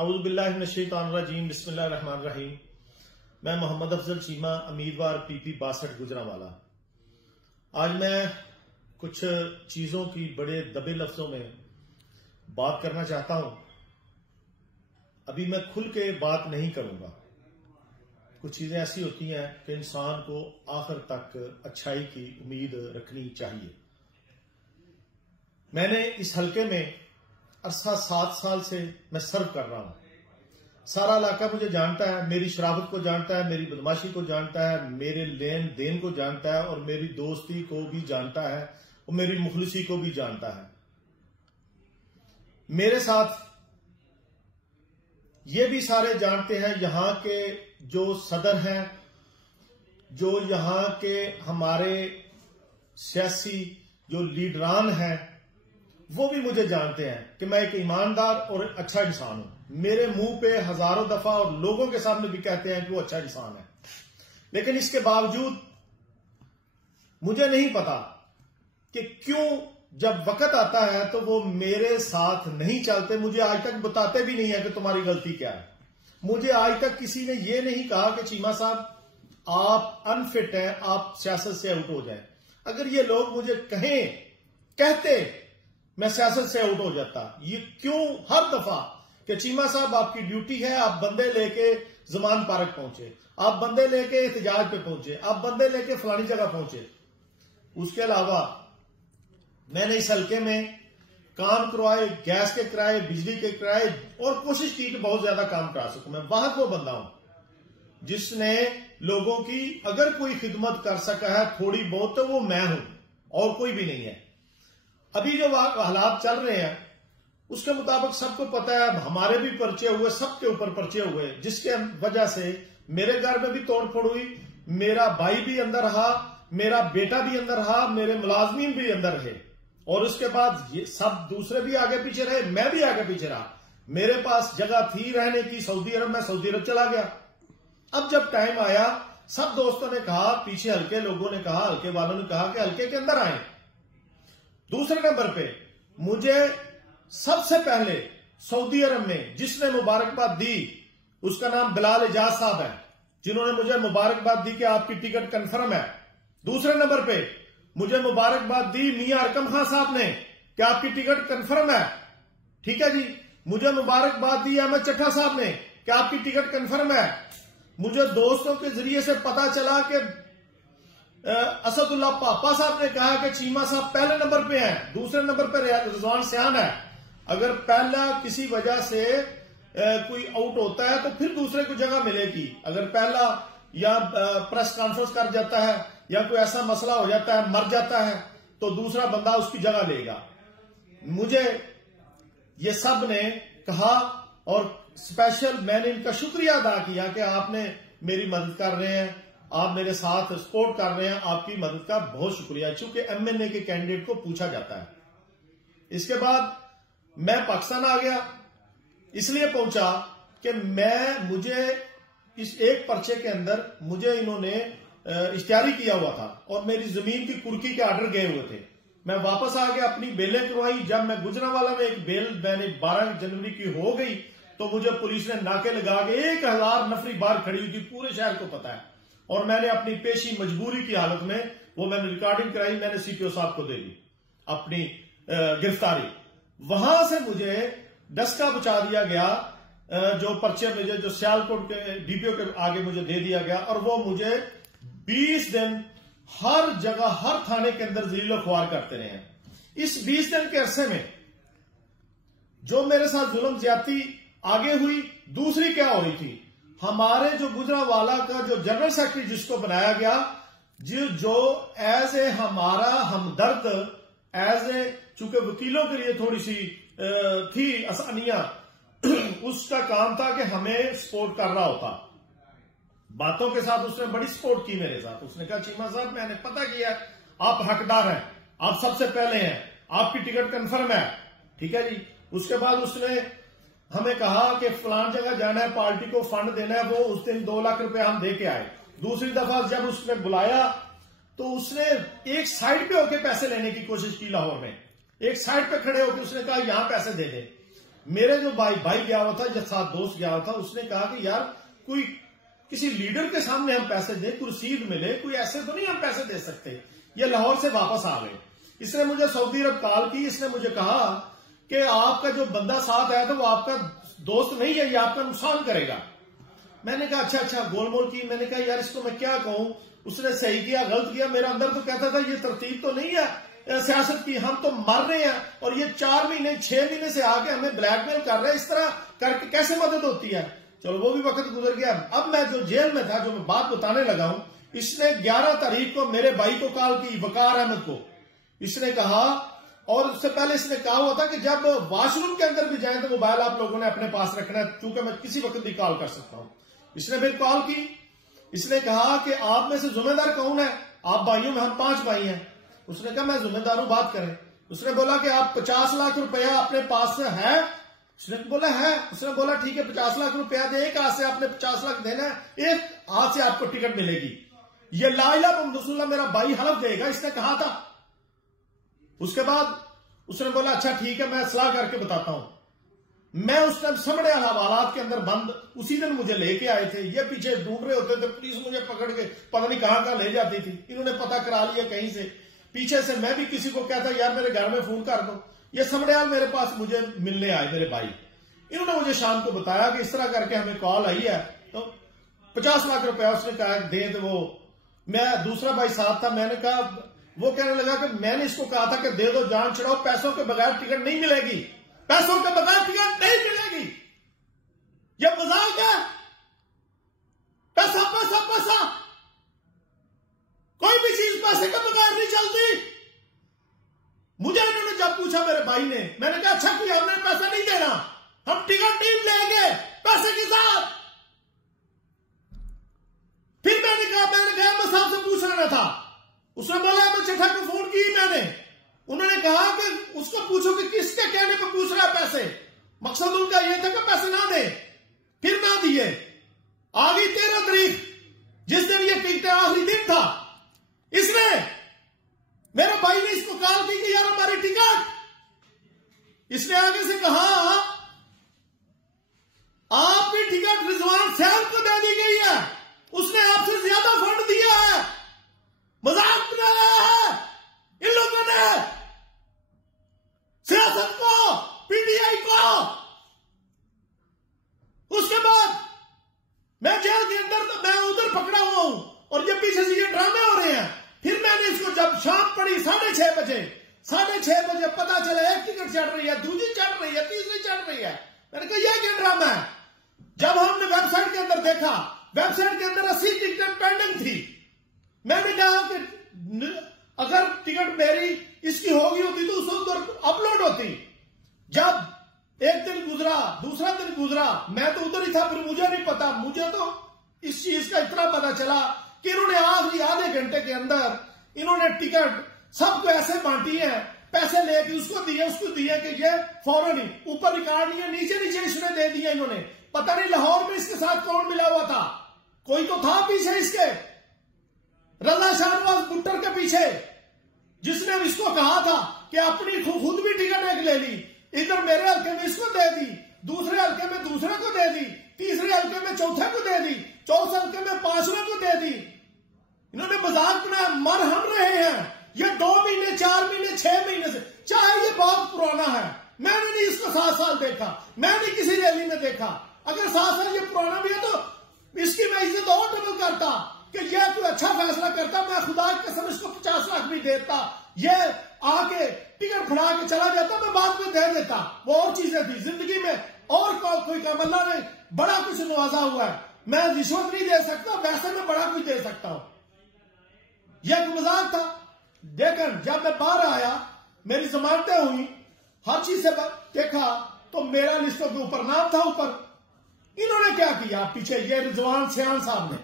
औज़ुबिल्लाहि मिनश्शैतानिर्रजीम बिस्मिल्लाहिर्रहमानिर्रहीम। मैं मोहम्मद अफजल चीमा, उम्मीदवार PP 62 गुजरांवाला। आज मैं कुछ चीजों की बड़े दबे लफ्जों में बात करना चाहता हूं। अभी मैं खुल के बात नहीं करूंगा। कुछ चीजें ऐसी होती हैं कि इंसान को आखिर तक अच्छाई की उम्मीद रखनी चाहिए। मैंने इस हलके में अरसा 7 साल से मैं सर्व कर रहा हूं। सारा इलाका मुझे जानता है, मेरी शराफत को जानता है, मेरी बदमाशी को जानता है, मेरे लेन देन को जानता है और मेरी दोस्ती को भी जानता है और मेरी मुखलिसी को भी जानता है। मेरे साथ ये भी सारे जानते हैं, यहां के जो सदर हैं, जो यहां के हमारे सियासी जो लीडरान हैं, वो भी मुझे जानते हैं कि मैं एक ईमानदार और अच्छा इंसान हूं। मेरे मुंह पे हजारों दफा और लोगों के सामने भी कहते हैं कि वो अच्छा इंसान है, लेकिन इसके बावजूद मुझे नहीं पता कि क्यों जब वक्त आता है तो वो मेरे साथ नहीं चलते। मुझे आज तक बताते भी नहीं है कि तुम्हारी गलती क्या है। मुझे आज तक किसी ने ये नहीं कहा कि चीमा साहब आप अनफिट हैं, आप सियासत से आउट हो जाएं। अगर ये लोग मुझे कहते मैं सियासत से आउट हो जाता। ये क्यों हर दफा कि चीमा साहब आपकी ड्यूटी है, आप बंदे लेके जमान पार्क पहुंचे, आप बंदे लेके एहतजाज पे पहुंचे, आप बंदे लेके फलानी जगह पहुंचे। उसके अलावा मैंने इस हल्के में काम करवाए, गैस के किराए, बिजली के किराए, और कोशिश की कि बहुत ज्यादा काम करा सकूं। मैं वहां वो बंदा हूं जिसने लोगों की अगर कोई खिदमत कर सका है थोड़ी बहुत, तो वो मैं हूं और कोई भी नहीं है। अभी जो हालात चल रहे हैं उसके मुताबिक सबको पता है, हमारे भी पर्चे हुए, सबके ऊपर पर्चे हुए, जिसके वजह से मेरे घर में भी तोड़फोड़ हुई, मेरा भाई भी अंदर रहा, मेरा बेटा भी अंदर रहा, मेरे मुलाजमीन भी अंदर रहे, और उसके बाद ये सब दूसरे भी आगे पीछे रहे, मैं भी आगे पीछे रहा। मेरे पास जगह थी रहने की सऊदी अरब में, सऊदी अरब चला गया। अब जब टाइम आया, सब दोस्तों ने कहा, पीछे हल्के लोगों ने कहा, हल्के वालों ने कहा कि हल्के के अंदर आए। दूसरे नंबर पे मुझे सबसे पहले सऊदी अरब में जिसने मुबारकबाद दी उसका नाम बिलाल एजाज साहब है, जिन्होंने मुझे मुबारकबाद दी कि आपकी टिकट कंफर्म है। दूसरे नंबर पे मुझे मुबारकबाद दी मियां अरकम खान साहब ने कि आपकी टिकट कंफर्म है। ठीक है जी। मुझे मुबारकबाद दी अहमद चट्ठा साहब ने कि आपकी टिकट कंफर्म है। मुझे दोस्तों के जरिए से पता चला कि असदुल्लाह पापा साहब ने कहा कि चीमा साहब पहले नंबर पे हैं, दूसरे नंबर पे रिजवान सियान है। अगर पहला किसी वजह से कोई आउट होता है तो फिर दूसरे को जगह मिलेगी। अगर पहला या प्रेस कॉन्फ्रेंस कर जाता है या कोई ऐसा मसला हो जाता है, मर जाता है, तो दूसरा बंदा उसकी जगह लेगा। मुझे ये सब ने कहा और स्पेशल मैंने इनका शुक्रिया अदा किया कि आपने मेरी मदद कर रहे हैं, आप मेरे साथ सपोर्ट कर रहे हैं, आपकी मदद का बहुत शुक्रिया। चूंकि MNA के कैंडिडेट को पूछा जाता है। इसके बाद मैं पाकिस्तान आ गया, इसलिए पहुंचा कि मुझे इस एक पर्चे के अंदर मुझे इन्होंने इश्तिहारी किया हुआ था और मेरी जमीन की कुर्की के ऑर्डर गए हुए थे। मैं वापस आ गया, अपनी बेलें करवाई। जब मैं गुजरांवाला में एक बेल मैंने 12 जनवरी की हो गई तो मुझे पुलिस ने नाके लगा के 1000 नफरी बाहर खड़ी हुई थी, पूरे शहर को पता है। और मैंने अपनी पेशी मजबूरी की हालत में वो मैंने रिकॉर्डिंग कराई, मैंने CPO साहब को दे दी अपनी गिरफ्तारी। वहां से मुझे डस्का बचा दिया गया, जो पर्चे मुझे जो सियालकोट के DPO के आगे मुझे दे दिया गया, और वो मुझे 20 दिन हर जगह हर थाने के अंदर ज़लील ख्वार करते रहे। इस 20 दिन के अरसे में जो मेरे साथ जुल्म ज्यादती आगे हुई, दूसरी क्या हो रही थी, हमारे जो गुजरांवाला का जो जनरल सेक्रेटरी जिसको बनाया गया, जो एज ए हमारा हमदर्द, एज ए चूंकि वकीलों के लिए थोड़ी सी थी आसानियां, उसका काम था कि हमें सपोर्ट कर रहा होता। बातों के साथ उसने बड़ी सपोर्ट की मेरे साथ। उसने कहा चीमा साहब मैंने पता किया, आप हकदार हैं, आप सबसे पहले हैं, आपकी टिकट कंफर्म है। ठीक है जी। उसके बाद उसने हमें कहा कि फलान जगह जाना है, पार्टी को फंड देना है। वो उस दिन 2 लाख रुपए हम दे के आए। दूसरी दफा जब उसने बुलाया तो उसने एक साइड पे होकर पैसे लेने की कोशिश की। लाहौर में एक साइड पे खड़े होकर उसने कहा यहां पैसे दे दे। मेरे जो भाई गया हुआ था, जो साथ दोस्त गया हुआ था, उसने कहा कि यार कोई किसी लीडर के सामने हम पैसे दें, कोई रसीद मिले, कोई ऐसे तो नहीं हम पैसे दे सकते। ये लाहौर से वापस आ गए। इसने मुझे सऊदी अरब कॉल की, इसने मुझे कहा कि आपका जो बंदा साथ आया था वो आपका दोस्त नहीं है, ये आपका नुकसान करेगा। मैंने कहा अच्छा गोलमोल की। मैंने कहा यार इसको मैं क्या कहूं, उसने सही किया गलत किया। मेरा अंदर तो कहता था ये तरतीब तो नहीं है सियासत की, हम तो मर रहे हैं और ये 4 महीने 6 महीने से आके हमें ब्लैकमेल कर रहे हैं, इस तरह करके कैसे मदद होती है। चलो वो भी वक्त गुजर गया। अब मैं जो जेल में था, जो मैं बात बताने लगा हूं, इसने 11 तारीख को मेरे भाई को कॉल की, वकार अहमद को। इसने कहा, और उससे पहले इसने कहा हुआ था कि जब वॉशरूम के अंदर भी जाए तो मोबाइल आप लोगों ने अपने पास रखना है, क्योंकि मैं किसी वक्त भी कॉल कर सकता हूं। इसने फिर कॉल की, इसने कहा कि आप में से जिम्मेदार कौन है, आप भाइयों में हम 5 भाई हैं। उसने कहा मैं जिम्मेदार हूं, बात करें। उसने बोला कि आप 50 लाख रुपया अपने पास से है। उसने बोला है। उसने बोला ठीक है 50 लाख रुपया दे, एक हाथ से आपने 50 लाख देना है, एक हाथ से आपको टिकट मिलेगी। ये ला इलाहा मुहम्मद रसूलुल्लाह मेरा भाई हलफ देगा, इसने कहा था। उसके बाद उसने बोला अच्छा ठीक है मैं सलाह करके बताता हूं। मैं उस टाइम समड़े हवालात के अंदर बंद, उसी दिन मुझे लेके आए थे। ये पीछे ढूंढ रहे होते थे, पुलिस मुझे पकड़ के पता नहीं कहां ले जाती थी। इन्होंने पता करा लिया कहीं से, पीछे से मैं भी किसी को कहता यार मेरे घर में फोन कर दो। ये समड़ियाल मेरे पास मुझे मिलने आए, मेरे भाई। इन्होंने मुझे शाम को बताया कि इस तरह करके हमें कॉल आई है, तो 50 लाख रुपया उसने कहा दे। तो वो मैं दूसरा भाई साथ था, मैंने कहा, वो कहने लगा कि मैंने इसको कहा था कि दे दो जान छुड़ाओ, पैसों के बगैर टिकट नहीं मिलेगी, पैसों के बगैर टिकट नहीं मिलेगी। ये मजाक है, पैसा पैसा पैसा, कोई भी चीज पैसे के बगैर नहीं चलती। मुझे इन्होंने जब पूछा मेरे भाई ने, मैंने कहा अच्छा कोई हमने पैसा नहीं देना, हम टिकट नहीं लेंगे पैसे के साथ। फिर मैंने कहा मैं साहब से पूछ रहा था। उसने बोला मैं चिट्ठा को फोन की मैंने। उन्होंने कहा कि उसको पूछो कि किसके कहने पर पूछ रहा है पैसे। मकसद उनका यह था कि पैसे ना दे। फिर ना दिए। आ गई 13 तारीख, जिस दिन ये टिकट आखिरी दिन था। इसने मेरे भाई ने इसको कॉल की कि यार हमारी टिकट। इसने आगे से कहा आपकी टिकट रिजवान साहब को दे दी गई है, उसने आपसे ज्यादा फंड दिया है। मजाक बनाया है इन लोगों ने सियासत को, पीटीआई को। उसके बाद मैं जेल के अंदर, तो मैं उधर पकड़ा हुआ हूं और ये पीछे से ये ड्रामे हो रहे हैं। फिर मैंने इसको जब शाम पड़ी 6:30 बजे, 6:30 बजे पता चला एक टिकट चढ़ रही है, दूसरी चढ़ रही है, तीसरी चढ़ रही है। मैंने कहा यह क्या ड्रामा है। जब हमने वेबसाइट के अंदर देखा, वेबसाइट के अंदर 80 टिकट पेंडिंग थी। मैंने कहा कि अगर टिकट मेरी इसकी होगी होती तो उस उधर अपलोड होती। जब एक दिन गुजरा, दूसरा दिन गुजरा, मैं तो उधर ही था, फिर मुझे नहीं पता। मुझे तो इस चीज का इतना पता चला कि इन्होंने आखिरी आधे घंटे के अंदर इन्होंने टिकट सबको ऐसे बांटी है, पैसे लेके उसको दिए कि ये फौरन ही, ऊपर रिकॉर्ड नहीं है, नीचे नीचे इसने दे दिया इन्होंने। पता नहीं लाहौर में इसके साथ कौन मिला हुआ था, कोई तो था पीछे इसके, रल्ला शाहनवाज बुट्टर के पीछे, जिसने इसको कहा था कि अपनी खुद भी टिकट एक ले ली, इधर मेरे हल्के में इसको दे दी, दूसरे हल्के में दूसरे को दे दी, तीसरे हल्के में चौथे को दे दी, चौथे हल्के में पांचवें को दे दी। इन्होंने मजाक बनाया, मर हम रहे हैं। ये 2 महीने 4 महीने 6 महीने से, चाहे ये बहुत पुराना है, मैंने नहीं इसको 7 साल देखा, मैंने किसी रैली में देखा। अगर 7 साल ये पुराना भी है तो इसकी मैं इज्जत और डबल करता कि ये कोई अच्छा फैसला करता। मैं खुदा की कसम इसको 50 लाख भी देता, ये आके टिकट फड़ा के चला जाता, मैं बाद में दे देता। वो और चीजें थी जिंदगी में, और कोई काम अल्लाह ने बड़ा कुछ नवाजा हुआ है। मैं रिश्वत नहीं दे सकता, वैसे मैं बड़ा कुछ दे सकता हूं। यह एक मजाक था। लेकिन जब मैं बाहर आया, मेरी जमानतें हुई, हर चीज से देखा, तो मेरा लिस्टों के ऊपर नाम था ऊपर। इन्होंने क्या किया पीछे, ये रिजवान सियान साहब ने,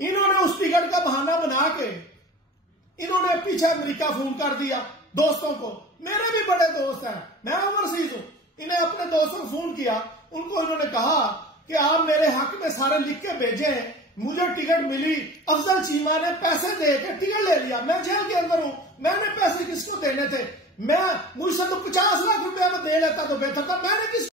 इन्होंने उस टिकट का बहाना बना के इन्होंने पीछे अमेरिका फोन कर दिया दोस्तों को। मेरे भी बड़े दोस्त हैं, मैं ओवरसीज हूं। इन्हें अपने दोस्तों को फोन किया, उनको इन्होंने कहा कि आप मेरे हक में सारे लिख के भेजे, मुझे टिकट मिली, अफजल चीमा ने पैसे दे के टिकट ले लिया, मैं जेल के अंदर हूं, मैंने पैसे किसको देने थे, मैं मुझसे तो 50 लाख रुपया में दे लेता तो बेहतर था, मैंने किस